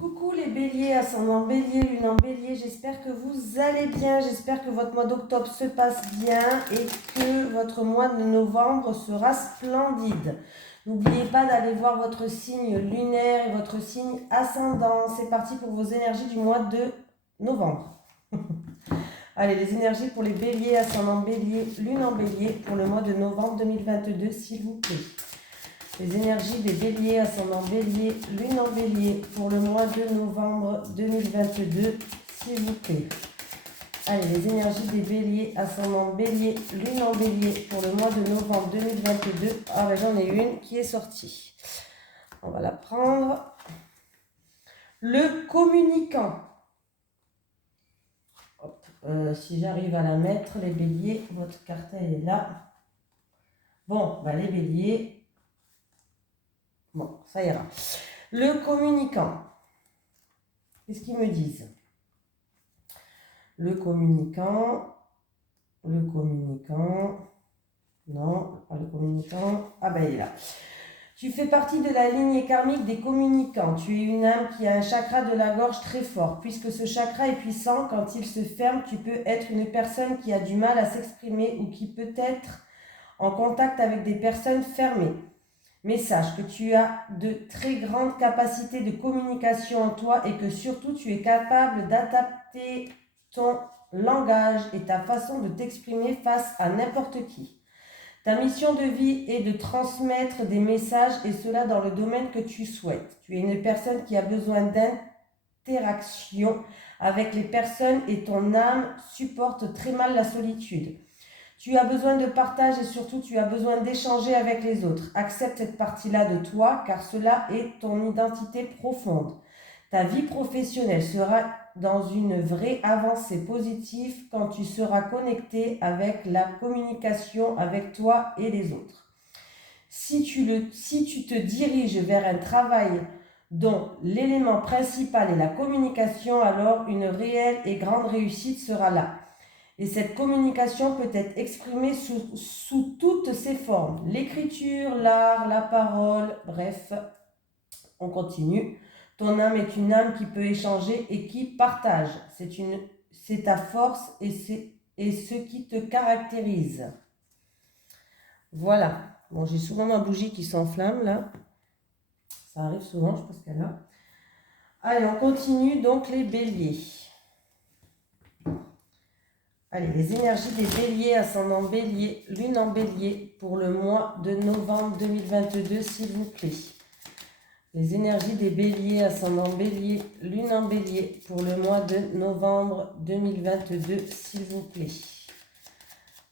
Coucou les béliers, ascendant bélier, lune en bélier, j'espère que vous allez bien, j'espère que votre mois d'octobre se passe bien et que votre mois de novembre sera splendide. N'oubliez pas d'aller voir votre signe lunaire et votre signe ascendant. C'est parti pour vos énergies du mois de novembre. Allez, les énergies pour les béliers, ascendant bélier, lune en bélier pour le mois de novembre 2022, s'il vous plaît. Les énergies des béliers, ascendant bélier, lune en bélier pour le mois de novembre 2022, s'il vous plaît. Allez, les énergies des béliers, ascendant bélier, lune en bélier pour le mois de novembre 2022. Ah ben j'en ai une qui est sortie. On va la prendre. Le communicant. Hop, si j'arrive à la mettre, les béliers, votre carte elle est là. Bon, ben les béliers. Bon, ça ira. Le communicant. Qu'est-ce qu'ils me disent? Le communicant. Non, pas le communicant. Ah ben il est là. Tu fais partie de la lignée karmique des communicants. Tu es une âme qui a un chakra de la gorge très fort. Puisque ce chakra est puissant, quand il se ferme, tu peux être une personne qui a du mal à s'exprimer ou qui peut être en contact avec des personnes fermées. Mais sache que tu as de très grandes capacités de communication en toi et que surtout tu es capable d'adapter ton langage et ta façon de t'exprimer face à n'importe qui. Ta mission de vie est de transmettre des messages et cela dans le domaine que tu souhaites. Tu es une personne qui a besoin d'interaction avec les personnes et ton âme supporte très mal la solitude. Tu as besoin de partage et surtout tu as besoin d'échanger avec les autres. Accepte cette partie-là de toi car cela est ton identité profonde. Ta vie professionnelle sera dans une vraie avancée positive quand tu seras connecté avec la communication avec toi et les autres. Si tu te diriges vers un travail dont l'élément principal est la communication, alors une réelle et grande réussite sera là. Et cette communication peut être exprimée sous toutes ses formes. L'écriture, l'art, la parole, bref, on continue. Ton âme est une âme qui peut échanger et qui partage. C'est ta force et ce qui te caractérise. Voilà. Bon, j'ai souvent ma bougie qui s'enflamme là. Ça arrive souvent, je pense qu'elle a. Allez, on continue donc les béliers. Allez, les énergies des béliers, ascendant bélier, lune en bélier pour le mois de novembre 2022, s'il vous plaît. Les énergies des béliers, ascendant bélier, lune en bélier pour le mois de novembre 2022, s'il vous plaît.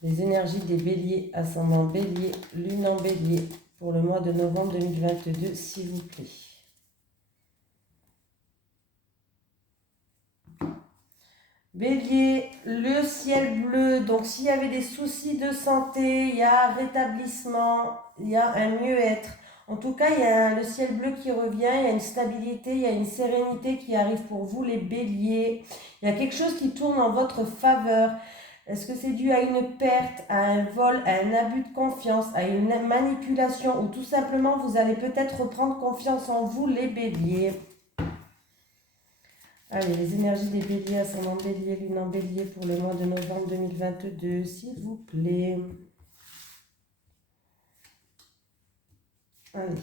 Les énergies des béliers, ascendant bélier, lune en bélier pour le mois de novembre 2022, s'il vous plaît. Bélier, le ciel bleu, donc s'il y avait des soucis de santé, il y a un rétablissement, il y a un mieux-être. En tout cas, il y a le ciel bleu qui revient, il y a une stabilité, il y a une sérénité qui arrive pour vous les béliers. Il y a quelque chose qui tourne en votre faveur. Est-ce que c'est dû à une perte, à un vol, à un abus de confiance, à une manipulation ou tout simplement vous allez peut-être reprendre confiance en vous les béliers? Allez, les énergies des béliers, ascendant bélier, lune en bélier pour le mois de novembre 2022, s'il vous plaît. Allez.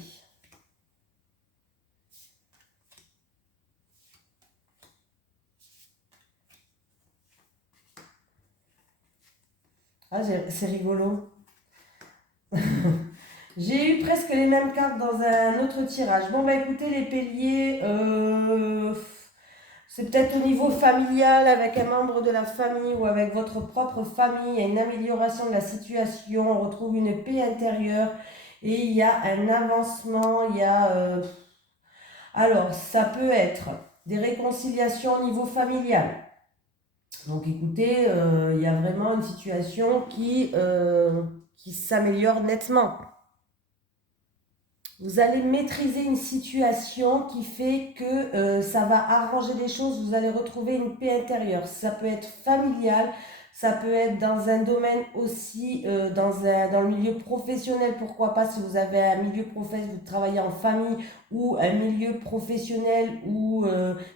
Ah, c'est rigolo. J'ai eu presque les mêmes cartes dans un autre tirage. Bon, bah écoutez, les béliers, c'est peut-être au niveau familial, avec un membre de la famille ou avec votre propre famille. Il y a une amélioration de la situation, on retrouve une paix intérieure et il y a un avancement. Il y a, alors, ça peut être des réconciliations au niveau familial. Donc écoutez, il y a vraiment une situation qui s'améliore nettement. Vous allez maîtriser une situation qui fait que ça va arranger les choses, vous allez retrouver une paix intérieure. Ça peut être familial, Ça peut être dans un domaine aussi, dans le milieu professionnel, pourquoi pas, si vous avez un milieu professionnel, vous travaillez en famille, ou un milieu professionnel où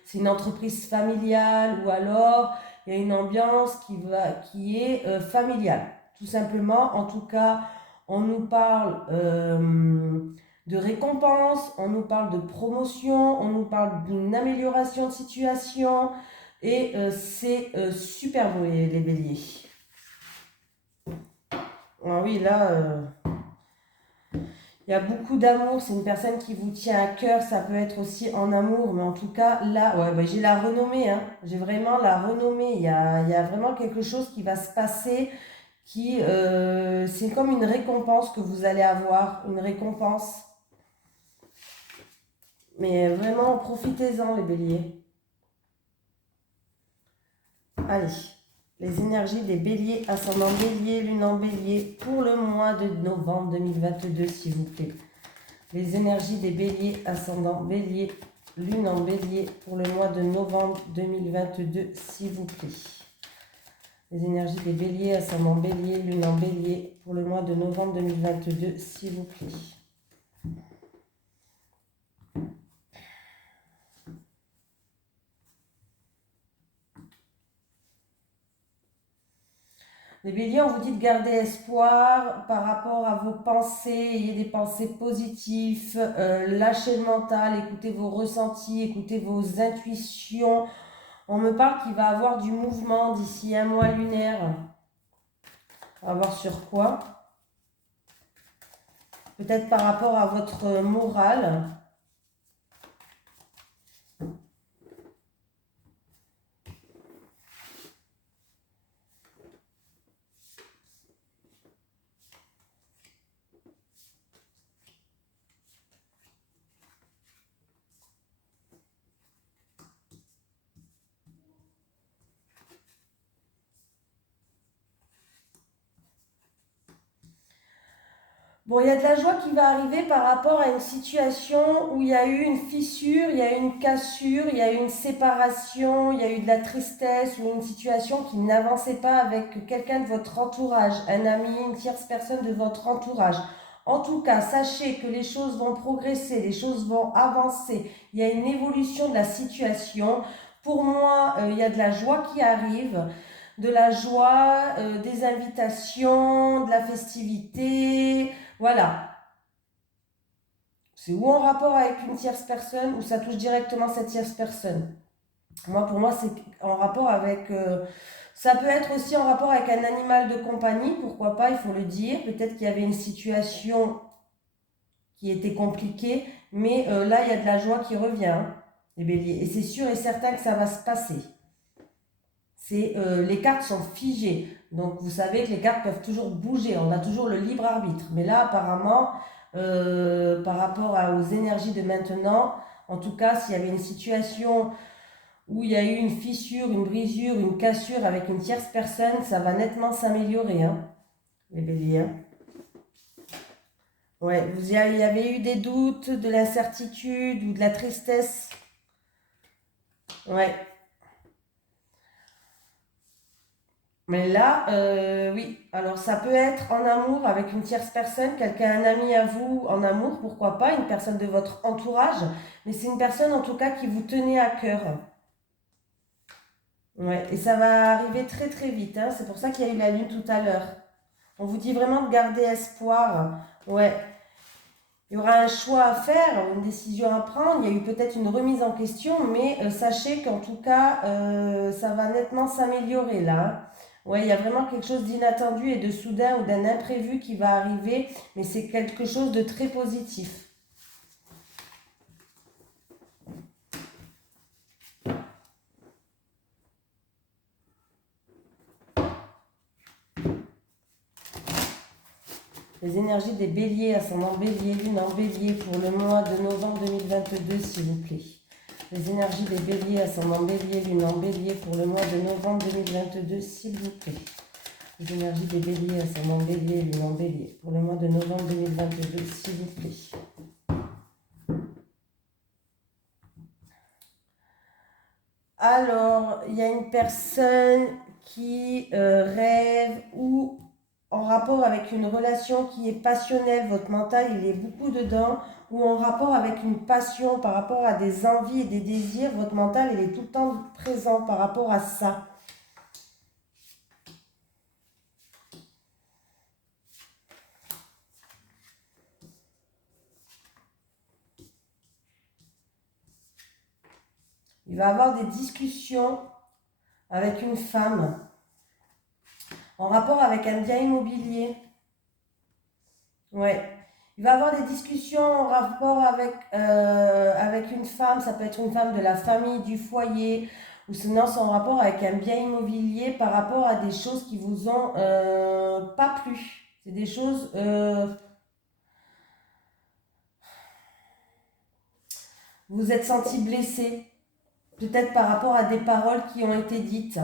c'est une entreprise familiale, ou alors il y a une ambiance qui est familiale. Tout simplement, en tout cas, on nous parle de récompense, on nous parle de promotion, on nous parle d'une amélioration de situation, et c'est super beau les béliers. Ah oui, là, il y a beaucoup d'amour, c'est une personne qui vous tient à cœur, ça peut être aussi en amour, mais en tout cas, là, ouais, bah, j'ai la renommée, hein. J'ai vraiment la renommée, il y a vraiment quelque chose qui va se passer, c'est comme une récompense que vous allez avoir, une récompense. Mais vraiment, profitez-en les béliers. Allez, les énergies des béliers, ascendant bélier, lune en bélier, pour le mois de novembre 2022, s'il vous plaît. Les énergies des béliers, ascendant bélier, lune en bélier, pour le mois de novembre 2022, s'il vous plaît. Les énergies des béliers, ascendant bélier, lune en bélier, pour le mois de novembre 2022, s'il vous plaît. Les béliers, on vous dit de garder espoir par rapport à vos pensées, ayez des pensées positives, lâchez le mental, écoutez vos ressentis, écoutez vos intuitions. On me parle qu'il va y avoir du mouvement d'ici un mois lunaire. On va voir sur quoi. Peut-être par rapport à votre morale. Bon, il y a de la joie qui va arriver par rapport à une situation où il y a eu une fissure, il y a eu une cassure, il y a eu une séparation, il y a eu de la tristesse ou une situation qui n'avançait pas avec quelqu'un de votre entourage, un ami, une tierce personne de votre entourage. En tout cas, sachez que les choses vont progresser, les choses vont avancer. Il y a une évolution de la situation. Pour moi, il y a de la joie qui arrive, de la joie, des invitations, de la festivité. Voilà. C'est ou en rapport avec une tierce personne ou ça touche directement cette tierce personne. Pour moi, c'est en rapport avec... ça peut être aussi en rapport avec un animal de compagnie, pourquoi pas, il faut le dire. Peut-être qu'il y avait une situation qui était compliquée, mais là, il y a de la joie qui revient, hein, les béliers. Et c'est sûr et certain que ça va se passer. Les cartes sont figées. Donc, vous savez que les cartes peuvent toujours bouger. On a toujours le libre arbitre. Mais là, apparemment, par rapport aux énergies de maintenant, en tout cas, s'il y avait une situation où il y a eu une fissure, une brisure, une cassure avec une tierce personne, ça va nettement s'améliorer, hein, les béliers. Hein. Ouais, il y avait eu des doutes, de l'incertitude ou de la tristesse. Ouais. Mais là, oui, alors ça peut être en amour avec une tierce personne, quelqu'un, un ami à vous en amour, pourquoi pas, une personne de votre entourage, mais c'est une personne en tout cas qui vous tenait à cœur. Ouais, et ça va arriver très très vite, hein, c'est pour ça qu'il y a eu la lune tout à l'heure. On vous dit vraiment de garder espoir. Ouais, il y aura un choix à faire, une décision à prendre, il y a eu peut-être une remise en question, mais sachez qu'en tout cas, ça va nettement s'améliorer là. Hein. Ouais, il y a vraiment quelque chose d'inattendu et de soudain ou d'un imprévu qui va arriver, mais c'est quelque chose de très positif. Les énergies des béliers, ascendant bélier, lune en bélier pour le mois de novembre 2022, s'il vous plaît. Les énergies des béliers, ascendant bélier, lune en bélier pour le mois de novembre 2022, s'il vous plaît. Les énergies des béliers, ascendant bélier, lune en bélier pour le mois de novembre 2022, s'il vous plaît. Alors, il y a une personne qui rêve ou en rapport avec une relation qui est passionnelle, votre mental il est beaucoup dedans, ou en rapport avec une passion par rapport à des envies et des désirs, votre mental il est tout le temps présent par rapport à ça. Il va avoir des discussions avec une femme en rapport avec un bien immobilier. Ouais. Il va avoir des discussions en rapport avec une femme. Ça peut être une femme de la famille, du foyer, ou sinon c'est en rapport avec un bien immobilier par rapport à des choses qui vous ont pas plu. C'est des choses... vous êtes senti blessé, peut-être par rapport à des paroles qui ont été dites.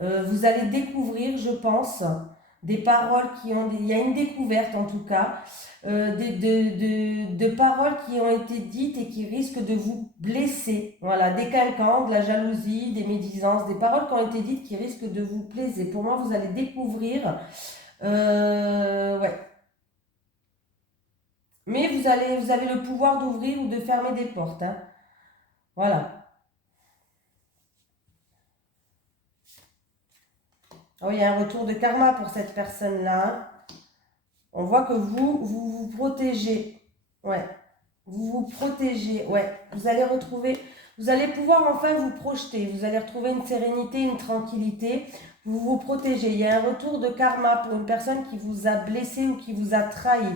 Vous allez découvrir, je pense, des paroles qui ont... Il y a une découverte en tout cas, de paroles qui ont été dites et qui risquent de vous blesser. Voilà, des quinquants, de la jalousie, des médisances, des paroles qui ont été dites qui risquent de vous blesser. Pour moi, vous allez découvrir... ouais. Mais vous avez le pouvoir d'ouvrir ou de fermer des portes. Hein. Voilà. Oh, il y a un retour de karma pour cette personne-là. Hein. On voit que vous protégez. Ouais. Vous vous protégez. Ouais. Vous allez retrouver, vous allez pouvoir enfin vous projeter. Vous allez retrouver une sérénité, une tranquillité. Vous vous protégez. Il y a un retour de karma pour une personne qui vous a blessé ou qui vous a trahi.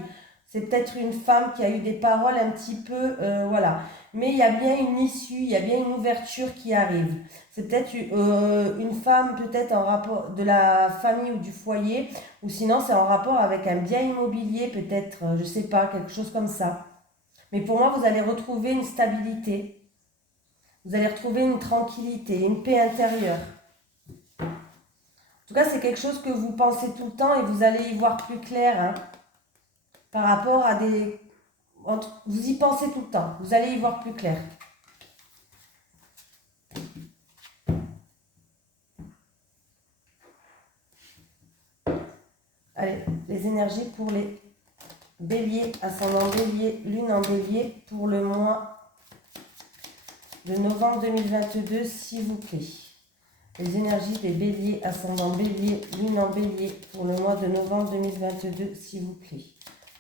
C'est peut-être une femme qui a eu des paroles un petit peu, voilà. Mais il y a bien une issue, il y a bien une ouverture qui arrive. C'est peut-être une femme, peut-être en rapport de la famille ou du foyer, ou sinon c'est en rapport avec un bien immobilier, peut-être, je ne sais pas, quelque chose comme ça. Mais pour moi, vous allez retrouver une stabilité, vous allez retrouver une tranquillité, une paix intérieure. En tout cas, c'est quelque chose que vous pensez tout le temps et vous allez y voir plus clair, hein, par rapport à des... Vous y pensez tout le temps, vous allez y voir plus clair. Allez, les énergies pour les béliers, ascendant bélier, lune en bélier, pour le mois de novembre 2022, s'il vous plaît. Les énergies des béliers, ascendant bélier, lune en bélier, pour le mois de novembre 2022, s'il vous plaît.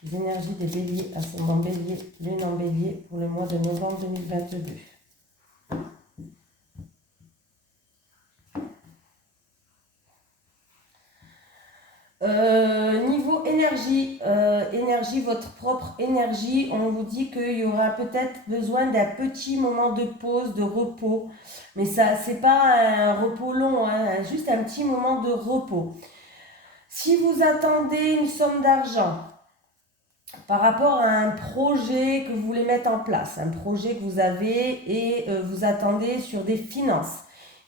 Les énergies des béliers, ascendant bélier, lune en bélier, pour le mois de novembre 2022. Niveau énergie, votre propre énergie, on vous dit qu'il y aura peut-être besoin d'un petit moment de pause, de repos. Mais ça, c'est pas un repos long, hein, juste un petit moment de repos. Si vous attendez une somme d'argent par rapport à un projet que vous voulez mettre en place, un projet que vous avez et vous attendez sur des finances,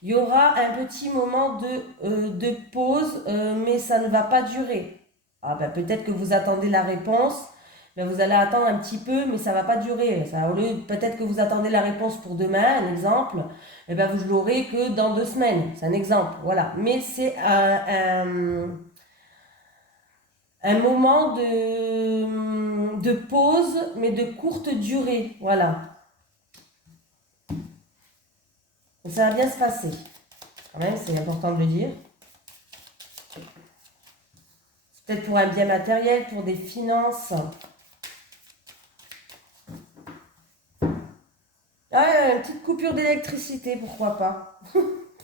il y aura un petit moment de pause, mais ça ne va pas durer. Ah ben, peut-être que vous attendez la réponse, ben vous allez attendre un petit peu, mais ça ne va pas durer. Ça, au lieu, peut-être que vous attendez la réponse pour demain, un exemple, et ben vous ne l'aurez que dans 2 semaines. C'est un exemple, voilà. Mais c'est un moment de pause, mais de courte durée, voilà. Et ça va bien se passer. Quand même, c'est important de le dire. C'est peut-être pour un bien matériel, pour des finances. Ah, une petite coupure d'électricité, pourquoi pas.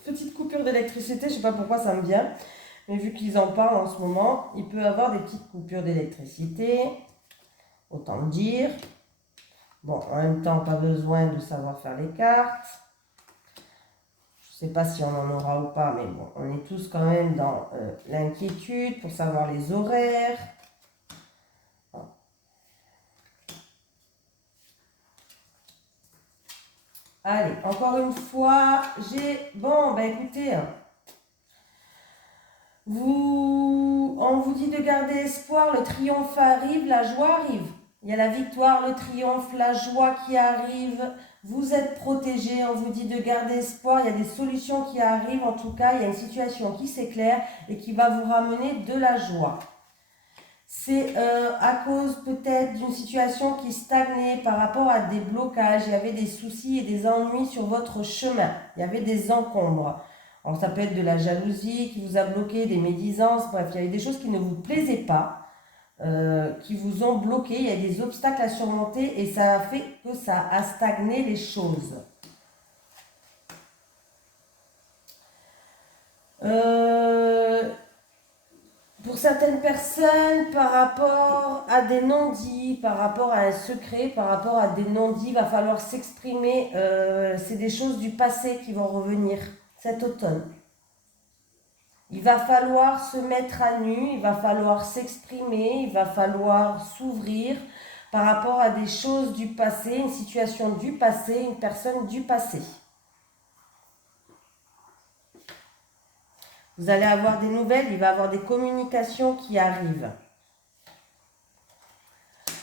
Petite coupure d'électricité, je ne sais pas pourquoi ça me vient. Mais vu qu'ils en parlent en ce moment, il peut y avoir des petites coupures d'électricité. Autant le dire. Bon, en même temps, pas besoin de savoir faire les cartes. Je ne sais pas si on en aura ou pas, mais bon, on est tous quand même dans l'inquiétude pour savoir les horaires. Allez, encore une fois, bon, ben écoutez, on vous dit de garder espoir, le triomphe arrive, la joie arrive. Il y a la victoire, le triomphe, la joie qui arrive. Vous êtes protégé, on vous dit de garder espoir, il y a des solutions qui arrivent, en tout cas, il y a une situation qui s'éclaire et qui va vous ramener de la joie. C'est à cause peut-être d'une situation qui stagnait par rapport à des blocages, il y avait des soucis et des ennuis sur votre chemin, il y avait des encombres. Alors ça peut être de la jalousie qui vous a bloqué, des médisances, bref, il y avait des choses qui ne vous plaisaient pas, qui vous ont bloqué, il y a des obstacles à surmonter et ça a fait que ça a stagné les choses. Pour certaines personnes, par rapport à des non-dits, par rapport à un secret, par rapport à des non-dits, il va falloir s'exprimer. C'est des choses du passé qui vont revenir cet automne. Il va falloir se mettre à nu, il va falloir s'exprimer, il va falloir s'ouvrir par rapport à des choses du passé, une situation du passé, une personne du passé. Vous allez avoir des nouvelles, il va y avoir des communications qui arrivent.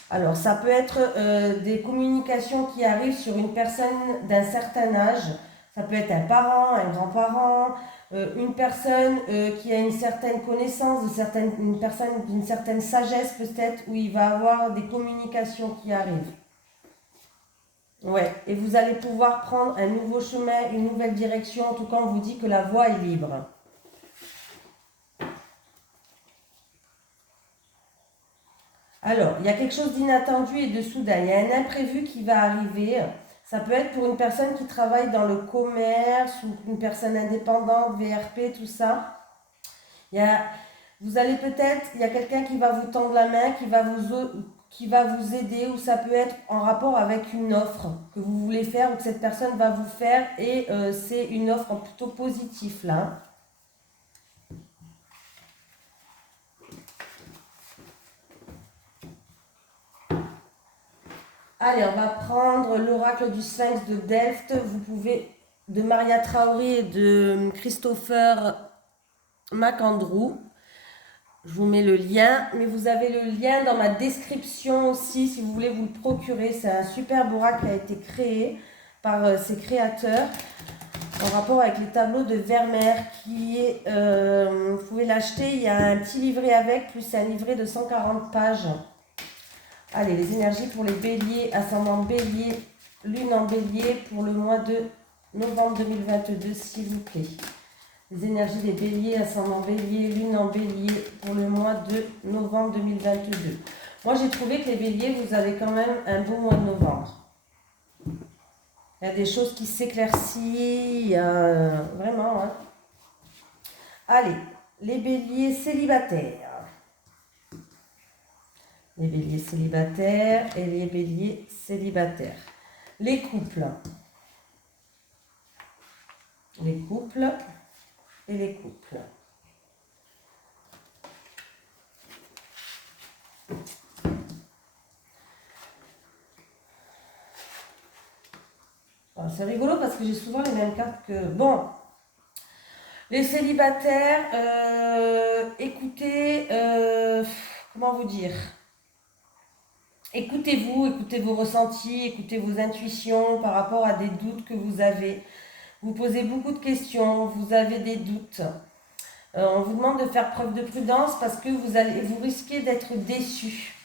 Alors, ça peut être des communications qui arrivent sur une personne d'un certain âge. Ça peut être un parent, un grand-parent, une personne qui a une certaine connaissance, une personne d'une certaine sagesse peut-être, où il va avoir des communications qui arrivent. Ouais, et vous allez pouvoir prendre un nouveau chemin, une nouvelle direction. En tout cas, on vous dit que la voie est libre. Alors, il y a quelque chose d'inattendu et de soudain. Il y a un imprévu qui va arriver. Ça peut être pour une personne qui travaille dans le commerce ou une personne indépendante, VRP, tout ça. Vous allez peut-être, il y a quelqu'un qui va vous tendre la main, qui va vous aider, ou ça peut être en rapport avec une offre que vous voulez faire ou que cette personne va vous faire et c'est une offre plutôt positive là. Allez, on va prendre l'oracle du Sphinx de Delft. Vous pouvez, de Maria Traoré et de Christopher McAndrew. Je vous mets le lien, mais vous avez le lien dans ma description aussi si vous voulez vous le procurer. C'est un super oracle qui a été créé par ses créateurs en rapport avec les tableaux de Vermeer qui est, vous pouvez l'acheter, il y a un petit livret avec, plus un livret de 140 pages. Allez, les énergies pour les béliers, ascendant bélier, lune en bélier pour le mois de novembre 2022, s'il vous plaît. Les énergies des béliers, ascendant bélier, lune en bélier pour le mois de novembre 2022. Moi, j'ai trouvé que les béliers, vous avez quand même un beau mois de novembre. Il y a des choses qui s'éclaircissent, vraiment. Hein. Allez, les béliers célibataires. Les béliers célibataires et les béliers célibataires. Les couples. Les couples et les couples. C'est rigolo parce que j'ai souvent les mêmes cartes que... Bon, les célibataires, écoutez, comment vous dire ? Écoutez-vous, écoutez vos ressentis, écoutez vos intuitions par rapport à des doutes que vous avez. Vous posez beaucoup de questions, vous avez des doutes. On vous demande de faire preuve de prudence parce que vous risquez d'être déçu.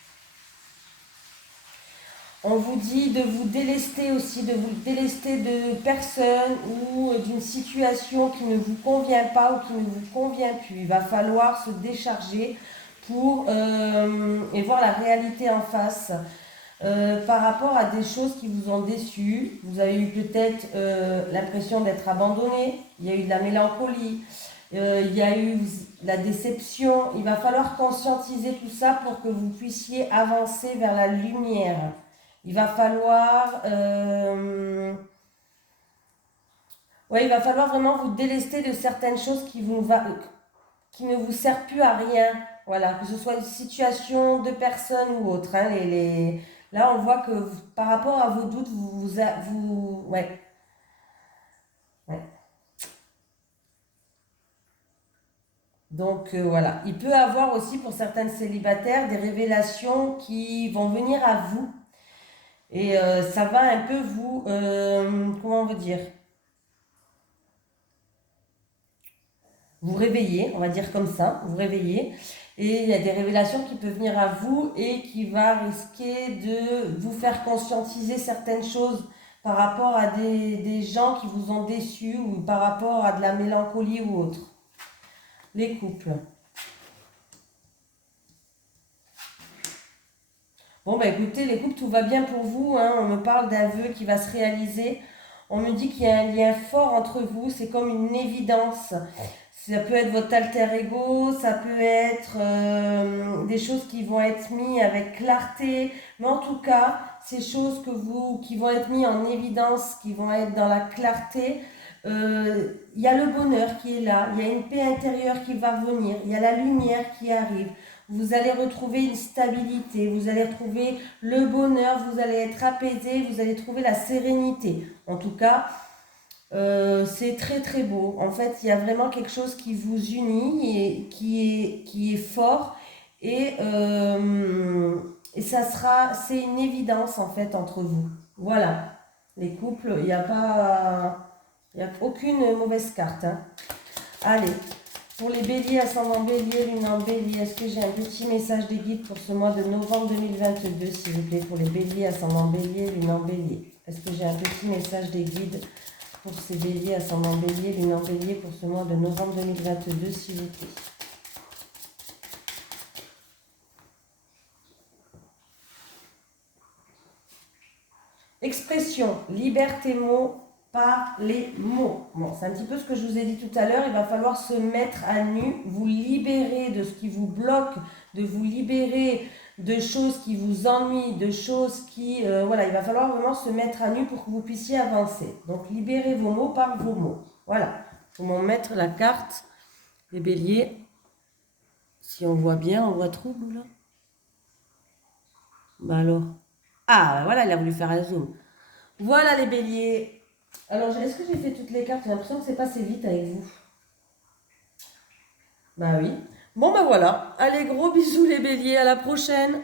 On vous dit de vous délester aussi, de vous délester de personnes ou d'une situation qui ne vous convient pas ou qui ne vous convient plus. Il va falloir se décharger pour et voir la réalité en face. Par rapport à des choses qui vous ont déçu, vous avez eu peut-être l'impression d'être abandonné, il y a eu de la mélancolie, il y a eu la déception. Il va falloir conscientiser tout ça pour que vous puissiez avancer vers la lumière. Il va falloir, il va falloir vraiment vous délester de certaines choses qui ne vous servent plus à rien. Voilà, que ce soit une situation de personne ou autre. Hein, là, on voit que par rapport à vos doutes, ouais. Donc voilà, il peut y avoir aussi pour certaines célibataires des révélations qui vont venir à vous. Et ça va un peu vous, comment on veut dire, vous réveiller, on va dire comme ça, vous réveiller. Et il y a des révélations qui peuvent venir à vous et qui va risquer de vous faire conscientiser certaines choses par rapport à des gens qui vous ont déçus ou par rapport à de la mélancolie ou autre. Les couples. Bon, bah écoutez, les couples, tout va bien pour vous, hein. On me parle d'un vœu qui va se réaliser. On me dit qu'il y a un lien fort entre vous. C'est comme une évidence. Ça peut être votre alter ego, ça peut être des choses qui vont être mises avec clarté. Mais en tout cas, ces choses qui vont être mises en évidence, qui vont être dans la clarté, il y a le bonheur qui est là. Il y a une paix intérieure qui va venir. Il y a la lumière qui arrive. Vous allez retrouver une stabilité, vous allez retrouver le bonheur, vous allez être apaisé, vous allez trouver la sérénité. En tout cas, c'est très très beau. En fait, il y a vraiment quelque chose qui vous unit et qui est fort. Et c'est une évidence en fait entre vous. Voilà. Les couples, il n'y a aucune mauvaise carte, hein. Allez. Pour les béliers, ascendant bélier, lune en bélier, est-ce que j'ai un petit message des guides pour ce mois de novembre 2022, s'il vous plaît, pour les béliers, ascendant bélier, lune en bélier? Est-ce que j'ai un petit message des guides pour ces béliers, ascendant bélier, lune en bélier, pour ce mois de novembre 2022, s'il vous plaît? Expression, libère tes mots par les mots. Bon, c'est un petit peu ce que je vous ai dit tout à l'heure. Il va falloir se mettre à nu, vous libérer de ce qui vous bloque, de vous libérer de choses qui vous ennuient, de choses qui... voilà, il va falloir vraiment se mettre à nu pour que vous puissiez avancer. Donc, libérez vos mots par vos mots. Voilà. Il faut m'en mettre la carte des béliers. Si on voit bien, on voit trouble. Bah alors. Ah, voilà, il a voulu faire un zoom. Voilà les béliers. Alors, est-ce que j'ai fait toutes les cartes? J'ai l'impression que c'est passé vite avec vous. Bah oui. Bon, bah voilà. Allez, gros bisous les béliers. À la prochaine.